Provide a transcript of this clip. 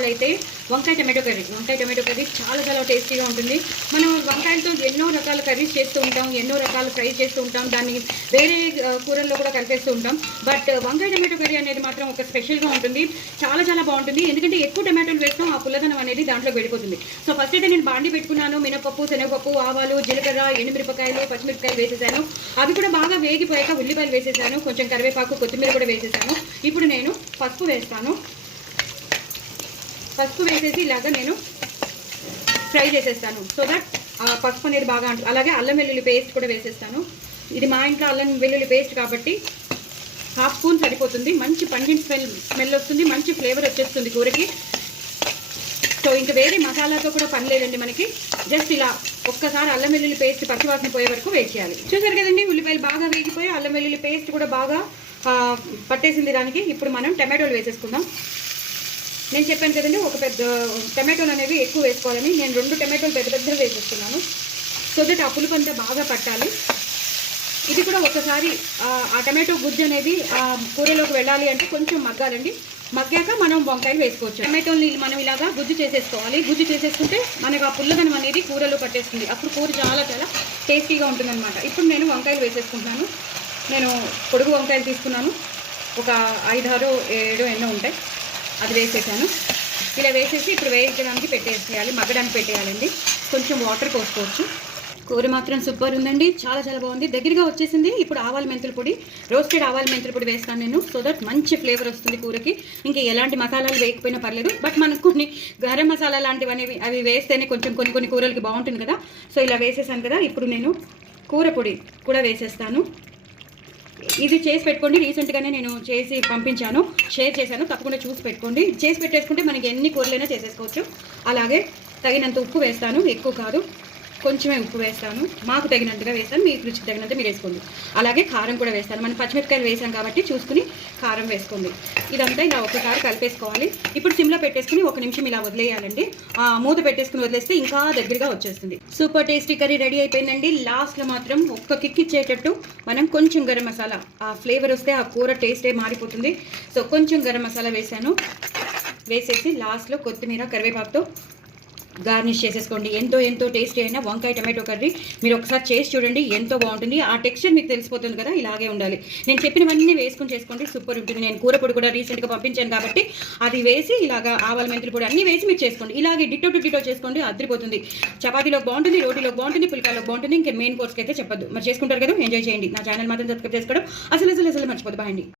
వాళ్ళైతే వంకాయ tomato curry చాలా చాలా టేస్టీగా ఉంటుంది. మనం వంకాయలతో ఎన్నో రకాల కర్రీస్ చేస్తూ ఉంటాం, ఎన్నో రకాల ఫ్రై చేస్తూ ఉంటాం, దాన్ని వేరే కూరల్లో కూడా కలిపేస్తూ ఉంటాం. బట్ వంకాయ టమాటో కర్రీ అనేది మాత్రం ఒక స్పెషల్గా ఉంటుంది, చాలా చాలా బాగుంటుంది. ఎందుకంటే ఎక్కువ టమాటోలు వేస్తాం, ఆ పుల్లదనం అనేది దాంట్లో వెళ్ళిపోతుంది. సో ఫస్ట్ అయితే నేను బాండి పెట్టుకున్నాను, మినపప్పు, శనగపప్పు, ఆవాలు, జీలకర్ర, ఎండుమిరపకాయలు, పచ్చిమిరపకాయలు వేసేసాను. అవి కూడా బాగా వేగిపోయాక ఉల్లిపాయలు వేసేసాను, కొంచెం కరివేపాకు, కొత్తిమీర కూడా వేసేసాను. ఇప్పుడు నేను పసుపు వేస్తాను. పసుపు వేసేసి ఇలాగా నేను ఫ్రై చేసేస్తాను, సో దట్ పసుపు అనేది బాగా ఉంటుంది. అలాగే అల్లం వెల్లుల్లి పేస్ట్ కూడా వేసేస్తాను. ఇది మా ఇంట్లో అల్లం వెల్లుల్లి పేస్ట్ కాబట్టి 1/2 స్పూన్ సరిపోతుంది. మంచి పండిన్ స్మెల్ వస్తుంది, మంచి ఫ్లేవర్ వచ్చేస్తుంది కూరకి. సో ఇంకా వేరే మసాలాతో కూడా పని లేదండి మనకి. జస్ట్ ఇలా ఒక్కసారి అల్లం వెల్లుల్లి పేస్ట్ పచ్చివాసన పోయే వరకు వేట్ చేయాలి. చూసారు కదండి, ఉల్లిపాయలు బాగా వేగిపోయి అల్లం వెల్లుల్లి పేస్ట్ కూడా బాగా పట్టేసింది దానికి. ఇప్పుడు మనం టమాటోలు వేసేసుకుందాం. నేను చెప్పాను కదండి, ఒక పెద్ద టమాటోలు అనేవి ఎక్కువ వేసుకోవాలని. నేను 2 టమాటోలు పెద్దగా వేసేస్తున్నాను, సో దట్ ఆ పులుపు అంతా బాగా పట్టాలి. ఇది కూడా ఒకసారి ఆ టమాటో గుజ్జు అనేది కూరలోకి వెళ్ళాలి అంటే కొంచెం మగ్గాలండి. మగ్గాక మనం వంకాయలు వేసుకోవచ్చు. టమాటోని మనం ఇలాగా గుజ్జు చేసేసుకోవాలి. గుజ్జు చేసేసుకుంటే మనకు ఆ పుల్లదనం అనేది కూరలో పట్టేస్తుంది. అప్పుడు కూర చాలా చాలా టేస్టీగా ఉంటుందన్నమాట. ఇప్పుడు నేను వంకాయలు వేసేసుకుంటున్నాను. నేను పొడుగు వంకాయలు తీసుకున్నాను, ఒక 5, 6, 7 ఎన్నో ఉంటాయి, అది వేసేసాను. ఇలా వేసేసి ఇప్పుడు వేయించడానికి పెట్టేసేయాలి, మగ్గడానికి పెట్టేయాలండి. కొంచెం వాటర్ పోసుకోవచ్చు. కూర మాత్రం సూపర్ ఉందండి, చాలా చాలా బాగుంది. దగ్గరగా వచ్చేసింది. ఇప్పుడు ఆవాల మెంతుల పొడి, రోస్టెడ్ ఆవాల మెంతుల పొడి వేస్తాను నేను, సో దట్ మంచి ఫ్లేవర్ వస్తుంది కూరకి. ఇంకా ఎలాంటి మసాలాలు వేయకపోయినా పర్లేదు, బట్ మనకు కొన్ని గరం మసాలా లాంటివి అనేవి అవి వేస్తేనే కొంచెం కొన్ని కూరలకి బాగుంటుంది కదా. సో ఇలా వేసేసాను కదా. ఇప్పుడు నేను కూర పొడి కూడా వేసేస్తాను. ఇది చేసి పెట్టుకోండి, రీసెంట్గానే నేను చేసి పంపించాను, షేర్ చేశాను, తప్పకుండా చూసి పెట్టుకోండి. చేసి పెట్టేసుకుంటే మనకి ఎన్ని కూరలైనా చేసేసుకోవచ్చు. అలాగే తగినంత ఉప్పు వేస్తాను, ఎక్కువ కాదు, కొంచెమే ఉప్పు వేస్తాను. మాకు తగినంతగా వేస్తాను, మీకు రుచికి తగినంత మీరు వేసుకోండి. అలాగే కారం కూడా వేస్తాను. మనం పచ్చిమిరపకాయలు వేసాం కాబట్టి చూసుకుని కారం వేసుకోండి. ఇదంతా ఇలా ఒకసారి కలిపేసుకోవాలి. ఇప్పుడు సిమ్లో పెట్టేసుకుని 1 నిమిషం ఇలా వదిలేయాలండి. మూత పెట్టేసుకుని వదిలేస్తే ఇంకా దగ్గరగా వచ్చేస్తుంది. సూపర్ టేస్టీ కర్రీ రెడీ అయిపోయిందండి. లాస్ట్లో మాత్రం ఒక్క కిక్ ఇచ్చేటట్టు మనం కొంచెం గరం మసాలా, ఆ ఫ్లేవర్ వస్తే ఆ కూర టేస్టే మారిపోతుంది. సో కొంచెం గరం మసాలా వేసాను. వేసేసి లాస్ట్లో కొత్తిమీర, కరివేపాకుతో గార్నిష్ చేసేసుకోండి. ఎంతో టేస్టీ అయిన వంకాయ టమాటో కర్రీ మీరు ఒకసారి చేసి చూడండి, ఎంతో బాగుంటుంది. ఆ టెక్స్చర్ మీకు తెలిసిపోతుంది కదా, ఇలాగే ఉండాలి. నేను చెప్పినవన్నీ వేసుకుని చేసుకోండి, సూపర్ ఉంటుంది. నేను కూర పొడి కూడా రీసెంట్గా పంపించాను కాబట్టి అది వేసి ఇలాగా ఆవాల మెంతులు పొడి అన్నీ వేసి మీరు చేసుకోండి. ఇలాగే డిటో చేసుకోండి, అదిరిపోతుంది. చపాతీలో బాగుంటుంది, రోటీలో బాగుంటుంది, పుల్కాలో బాగుంటుంది. ఇంకా మెయిన్ కోర్స్కి అయితే చెప్పొద్దు. మరి చేసుకుంటారు కదా, ఎంజాయ్ చేయండి. నా ఛానల్ మాత్రం సబ్స్క్రైబ్ చేసుకోవడం అసలు మర్చిపోద్దు. బాయ్ అండి.